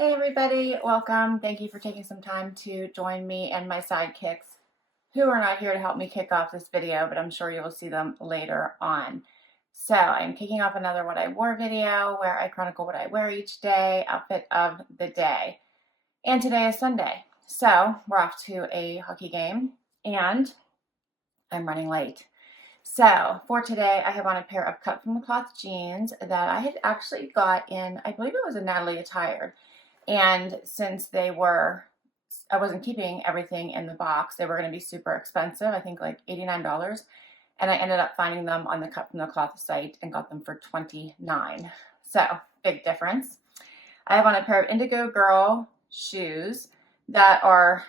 Hey everybody, welcome. Thank you for taking some time to join me and my sidekicks who are not here to help me kick off this video, but I'm sure you will see them later on. So I'm kicking off another what I wore video where I chronicle what I wear each day, outfit of the day. And today is Sunday. So we're off to a hockey game and I'm running late. So for today, I have on a pair of cut from the Kloth jeans that I had actually got in, I believe it was a Natalie Attired. And since I wasn't keeping everything in the box, they were going to be super expensive, I think like $89. And I ended up finding them on the Cut from the Kloth site and got them for $29. So big difference. I have on a pair of Indigo Girl shoes that are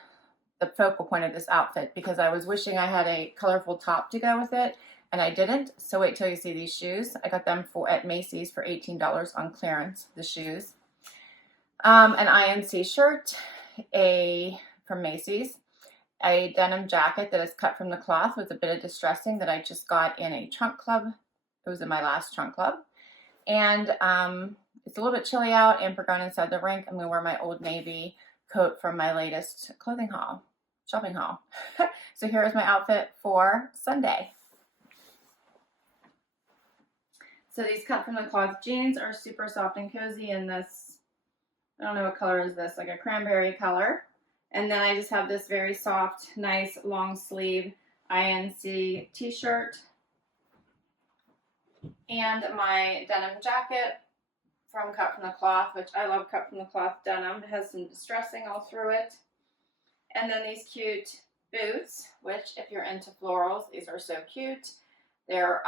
the focal point of this outfit because I was wishing I had a colorful top to go with it and I didn't. So wait till you see these shoes. I got them at Macy's for $18 on clearance, the shoes. An INC shirt, from Macy's, a denim jacket that is cut from the cloth with a bit of distressing that I just got in a trunk club. It was in my last trunk club. And it's a little bit chilly out, and for going inside the rink, I'm going to wear my Old Navy coat from my latest shopping haul. So here is my outfit for Sunday. So these cut from the Kloth jeans are super soft and cozy in this, I don't know what color is this, like a cranberry color. And then I just have this very soft, nice long sleeve INC t-shirt and my denim jacket from Cut from the Kloth, which I love Cut from the Kloth denim. It has some distressing all through it. And then these cute boots, which if you're into florals, these are so cute. They're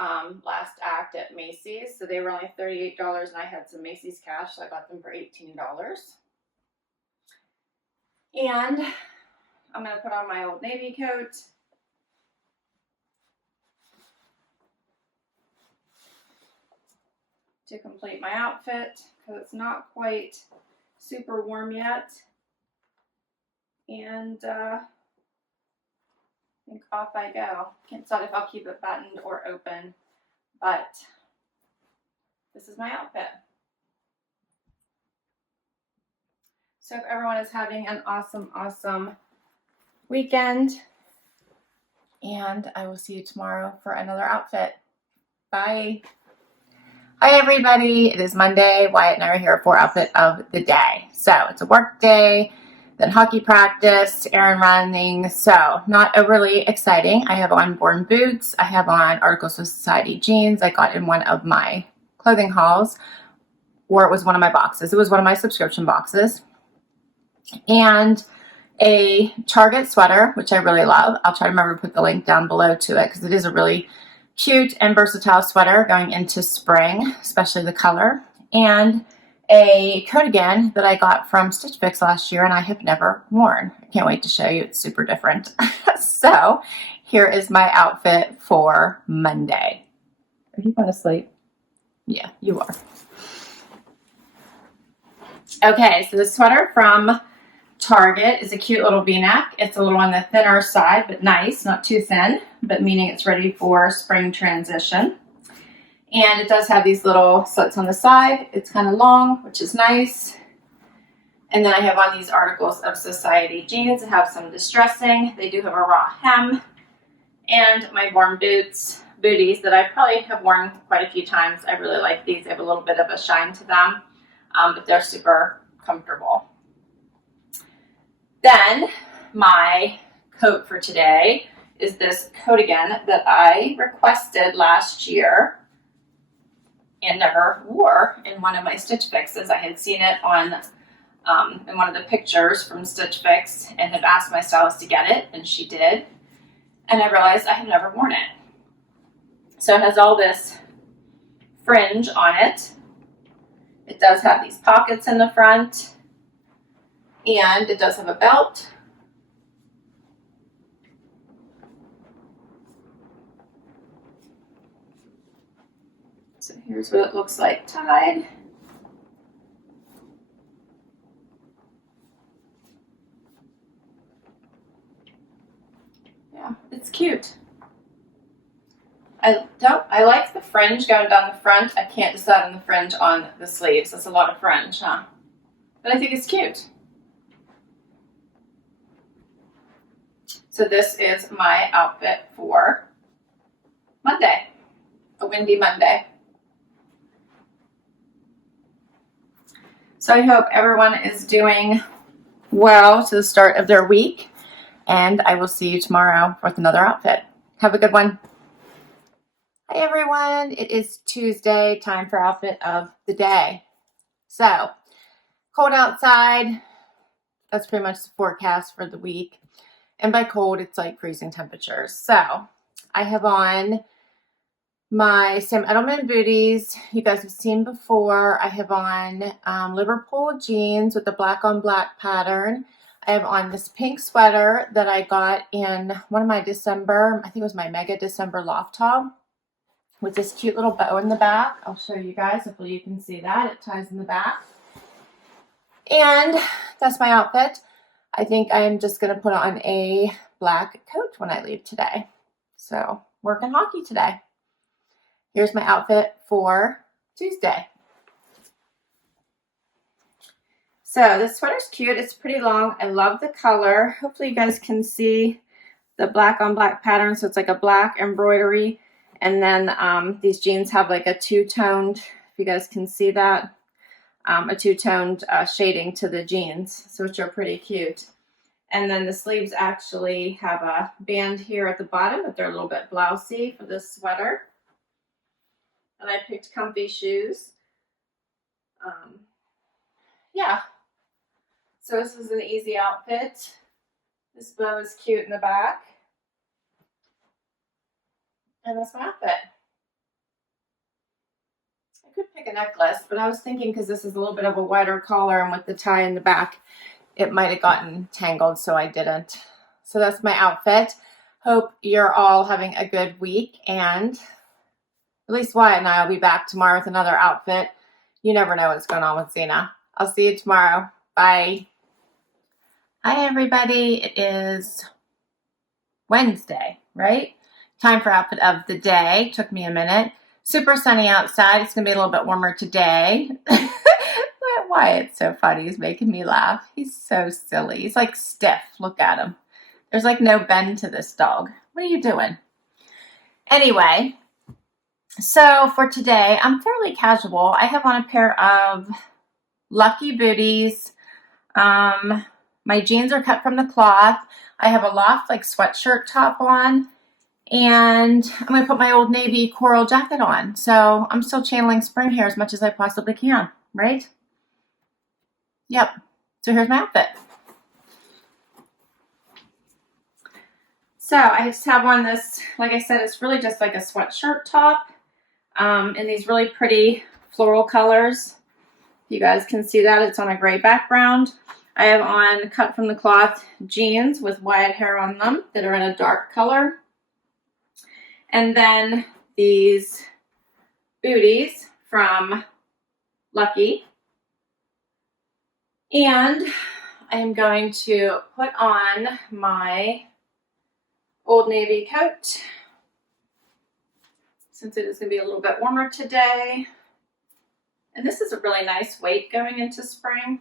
last act at Macy's, so they were only $38 and I had some Macy's cash, so I got them for $18. And I'm going to put on my Old Navy coat. To complete my outfit, because it's not quite super warm yet. And I think off I go. Can't decide if I'll keep it buttoned or open, but this is my outfit. So if everyone is having an awesome weekend, and I will see you tomorrow for another outfit. Bye. Hi everybody, it is Monday. Wyatt and I are here for outfit of the day. So it's a work day, then hockey practice, errand running, so not overly exciting. I have on Borne boots, I have on Articles of Society jeans I got in one of my clothing hauls, or it was one of my boxes. It was one of my subscription boxes. And a Target sweater, which I really love. I'll try to remember to put the link down below to it because it is a really cute and versatile sweater going into spring, especially the color. And a Coatigan that I got from Stitch Fix last year and I have never worn. I can't wait to show you. It's super different. So here is my outfit for Monday. Are you going to sleep? Yeah, you are. Okay, so the sweater from Target is a cute little v-neck. It's a little on the thinner side, but nice, not too thin, but meaning it's ready for spring transition. And it does have these little slits on the side. It's kind of long, which is nice. And then I have on these Articles of Society jeans that have some distressing. They do have a raw hem. And my Borne booties that I probably have worn quite a few times. I really like these. They have a little bit of a shine to them, but they're super comfortable. Then my coat for today is this Coatigan that I requested last year and never wore in one of my Stitch Fixes. I had seen it on in one of the pictures from Stitch Fix and had asked my stylist to get it, and she did. And I realized I had never worn it. So it has all this fringe on it. It does have these pockets in the front. And it does have a belt. So here's what it looks like tied. Yeah, it's cute. I like the fringe going down the front. I can't decide on the fringe on the sleeves. That's a lot of fringe, huh? but I think it's cute. So this is my outfit for Monday, a windy Monday. So I hope everyone is doing well to the start of their week, and I will see you tomorrow with another outfit. Have a good one. Hi everyone, it is Tuesday, time for outfit of the day. So, cold outside, that's pretty much the forecast for the week. And by cold, it's like freezing temperatures. So, I have on my some Edelman booties you guys have seen before. I have on Liverpool jeans with the black on black pattern. I have on this pink sweater that I got in one of my December, I think it was my Mega December Loft haul, with this cute little bow in the back. I'll show you guys. Hopefully you can see that. It ties in the back. And that's my outfit. I think I am just going to put on a black coat when I leave today. So, working hockey today. Here's my outfit for Tuesday. So, this sweater's cute. It's pretty long. I love the color. Hopefully you guys can see the black on black pattern. So, it's like a black embroidery. And then these jeans have like a two-toned, if you guys can see that, a two-toned shading to the jeans, so which are pretty cute. And then the sleeves actually have a band here at the bottom, but they're a little bit blousey for this sweater. And I picked comfy shoes. Yeah. So this is an easy outfit. This bow is cute in the back. And that's my outfit. I could pick a necklace, but I was thinking because this is a little bit of a wider collar and with the tie in the back, it might have gotten tangled, so I didn't. So that's my outfit. Hope you're all having a good week, and at least Wyatt and I will be back tomorrow with another outfit. You never know what's going on with Zena. I'll see you tomorrow. Bye. Hi, everybody. It is Wednesday, right? Time for outfit of the day. Took me a minute. Super sunny outside. It's going to be a little bit warmer today. Wyatt's so funny. He's making me laugh. He's so silly. He's like stiff. Look at him. There's like no bend to this dog. What are you doing? Anyway, so for today, I'm fairly casual. I have on a pair of Lucky booties. My jeans are cut from the cloth. I have a Loft like sweatshirt top on. And I'm going to put my Old Navy coral jacket on. So I'm still channeling spring here as much as I possibly can, right? Yep. So here's my outfit. So I just have on this, like I said, it's really just like a sweatshirt top in these really pretty floral colors. You guys can see that. It's on a gray background. I have on cut from the cloth jeans with wide hair on them that are in a dark color. And then these booties from Lucky. And I am going to put on my Old Navy coat since it is going to be a little bit warmer today. And this is a really nice weight going into spring.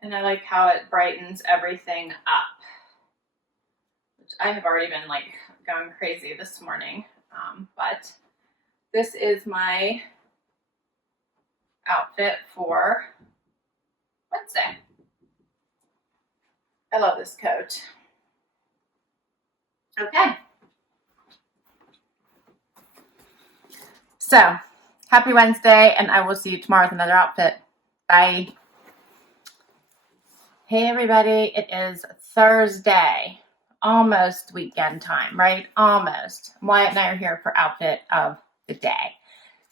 And I like how it brightens everything up. I have already been like going crazy this morning, but this is my outfit for Wednesday. I love this coat. Okay. So, happy Wednesday, and I will see you tomorrow with another outfit. Bye. Hey everybody, it is Thursday. Almost weekend time, right? Almost. Wyatt and I are here for outfit of the day.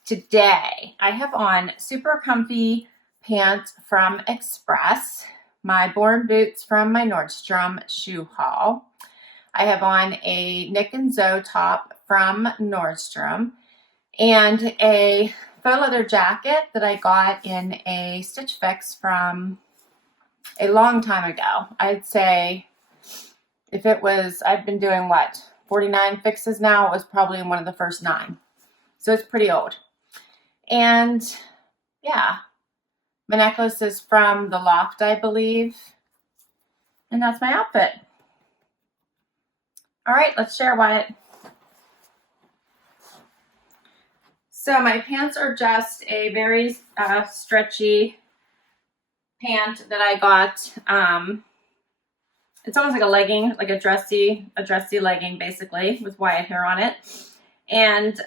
Today, I have on super comfy pants from Express, my Borne boots from my Nordstrom shoe haul. I have on a Nic Zoe top from Nordstrom and a faux leather jacket that I got in a Stitch Fix from a long time ago. I'd say if it was, I've been doing what, 49 fixes now, it was probably in one of the first 9. So it's pretty old. And Yeah. My necklace is from the Loft, I believe. And that's my outfit. All right, let's share Wyatt. So my pants are just a very stretchy pant that I got. It's almost like a legging, like a dressy legging, basically, with Wyatt hair on it, and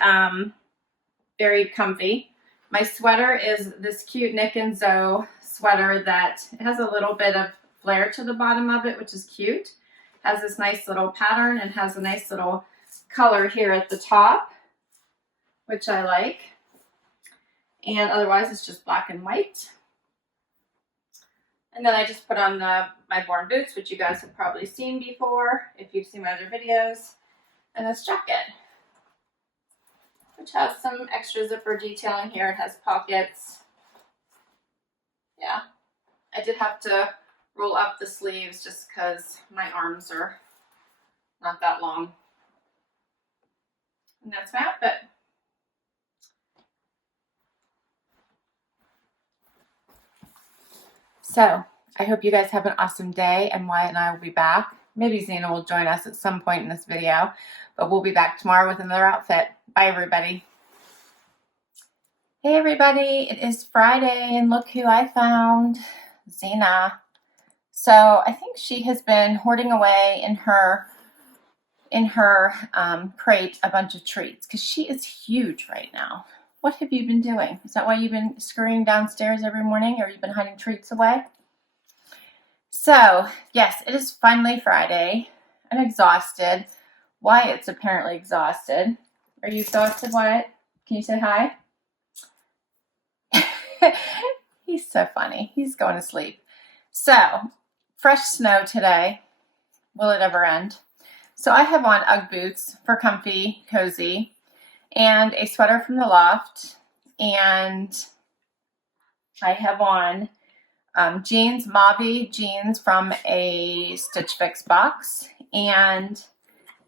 very comfy. My sweater is this cute Nic Zoe sweater that has a little bit of flare to the bottom of it, which is cute. Has this nice little pattern and has a nice little color here at the top, which I like. And otherwise it's just black and white. And then I just put on my Borne boots, which you guys have probably seen before if you've seen my other videos. And this jacket, which has some extra zipper detailing here. It has pockets. Yeah, I did have to roll up the sleeves just because my arms are not that long. And that's my outfit. So I hope you guys have an awesome day, and Wyatt and I will be back. Maybe Zena will join us at some point in this video, but we'll be back tomorrow with another outfit. Bye, everybody. Hey, everybody. It is Friday, and look who I found, Zena. So I think she has been hoarding away in her crate a bunch of treats because she is huge right now. What have you been doing? Is that why you've been scurrying downstairs every morning, or you've been hiding treats away? So, yes, it is finally Friday. I'm exhausted. Wyatt's apparently exhausted. Are you exhausted, Wyatt? Can you say hi? He's so funny. He's going to sleep. So, fresh snow today. Will it ever end? So I have on UGG boots for comfy, cozy, and a sweater from the Loft, and I have on jeans, Mavi jeans from a Stitch Fix box, and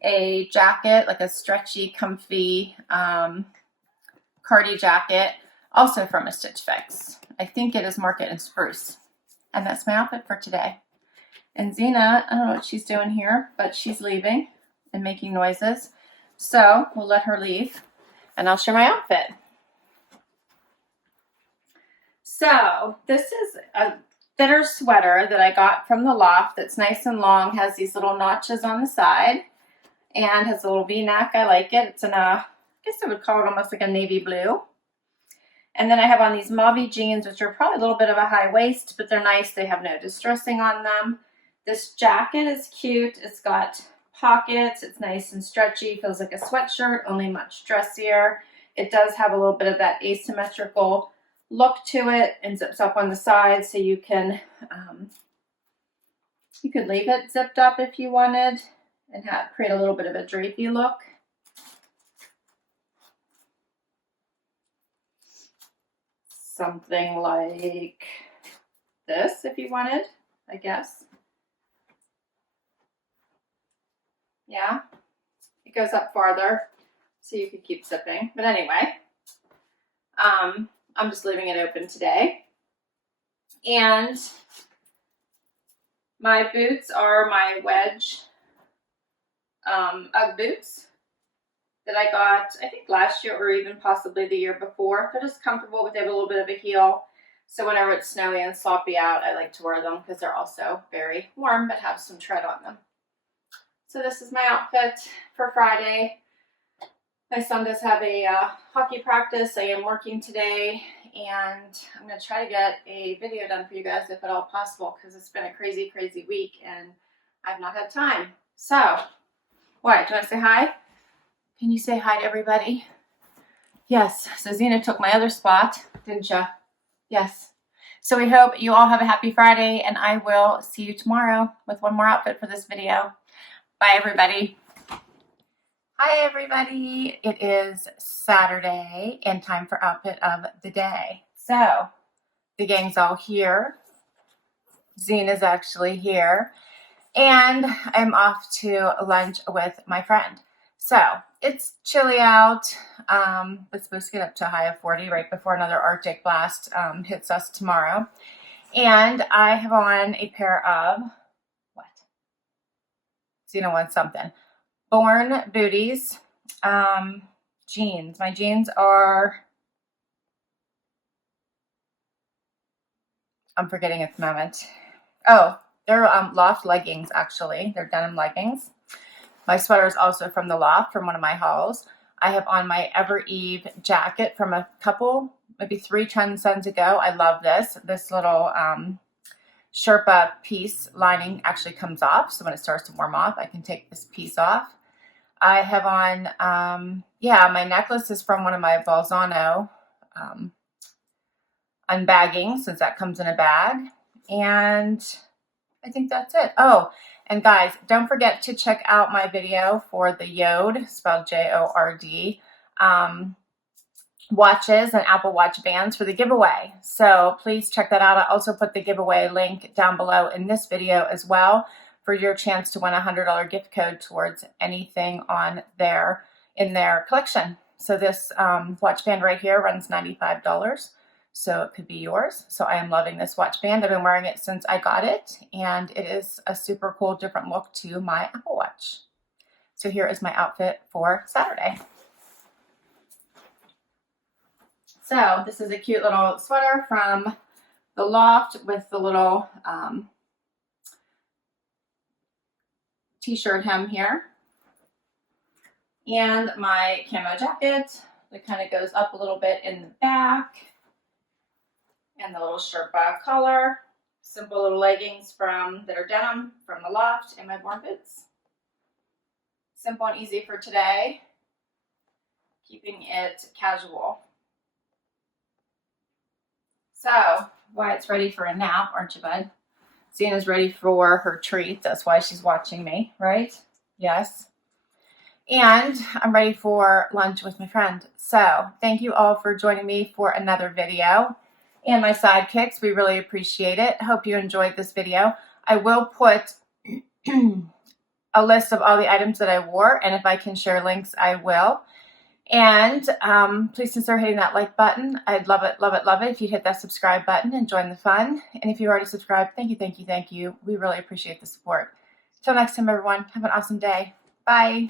a jacket, like a stretchy, comfy cardi jacket, also from a Stitch Fix. I think it is Market and Spruce. And that's my outfit for today. And Zena, I don't know what she's doing here, but she's leaving and making noises. So we'll let her leave, and I'll share my outfit. So this is a thinner sweater that I got from the Loft that's nice and long, has these little notches on the side, and has a little V-neck. I like it. It's in a, I guess I would call it almost like a navy blue. And then I have on these Mavi jeans, which are probably a little bit of a high waist, but they're nice. They have no distressing on them. This jacket is cute. It's got pockets. It's nice and stretchy. Feels like a sweatshirt, only much dressier. It does have a little bit of that asymmetrical look to it, and zips up on the side, so you can you could leave it zipped up if you wanted and create a little bit of a drapey look. Something like this if you wanted, I guess. Yeah, it goes up farther so you could keep zipping. But anyway, I'm just leaving it open today. And my boots are my wedge UGG boots that I got, I think last year or even possibly the year before. They're just comfortable, but they have a little bit of a heel. So whenever it's snowy and sloppy out, I like to wear them because they're also very warm but have some tread on them. So this is my outfit for Friday. My son does have a hockey practice. I am working today, and I'm going to try to get a video done for you guys if at all possible, because it's been a crazy, crazy week and I've not had time. So, what, do you want to say hi? Can you say hi to everybody? Yes, so Zena took my other spot, didn't you? Yes. So we hope you all have a happy Friday, and I will see you tomorrow with one more outfit for this video. Bye, everybody. Hi, everybody. It is Saturday and time for outfit of the day. So the gang's all here. Zena's actually here. And I'm off to lunch with my friend. So it's chilly out. It's supposed to get up to a high of 40 right before another Arctic blast hits us tomorrow. And I have on a pair of, what? Zena wants something. Borne Booties jeans. My jeans are, I'm forgetting at the moment. Oh, they're Loft leggings, actually. They're denim leggings. My sweater is also from the Loft, from one of my hauls. I have on my Ever Eve jacket from a couple, maybe 3 trends ago. I love this. This little Sherpa piece lining actually comes off. So when it starts to warm off, I can take this piece off. I have on, yeah, my necklace is from one of my Bolzano unbagging, since that comes in a bag. And I think that's it. Oh, and guys, don't forget to check out my video for the JORD, spelled J-O-R-D, watches and Apple Watch bands for the giveaway. So please check that out. I also put the giveaway link down below in this video as well for your chance to win a $100 gift code towards anything on in their collection. So this watch band right here runs $95. So it could be yours. So I am loving this watch band. I've been wearing it since I got it, and it is a super cool, different look to my Apple Watch. So here is my outfit for Saturday. So this is a cute little sweater from the Loft with the little t-shirt hem here. And my camo jacket that kind of goes up a little bit in the back. And the little Sherpa collar. Simple little leggings that are denim from the Loft, and my Borne boots. Simple and easy for today. Keeping it casual. So, Wyatt's ready for a nap, aren't you, bud? Zena's ready for her treat. That's why she's watching me, right? Yes. And I'm ready for lunch with my friend. So, thank you all for joining me for another video. And my sidekicks, we really appreciate it. Hope you enjoyed this video. I will put a list of all the items that I wore, and if I can share links, I will. And please consider hitting that like button. I'd love it, love it, love it if you hit that subscribe button and join the fun. And if you already subscribed, thank you, thank you, thank you. We really appreciate the support. Till next time, everyone, have an awesome day. Bye.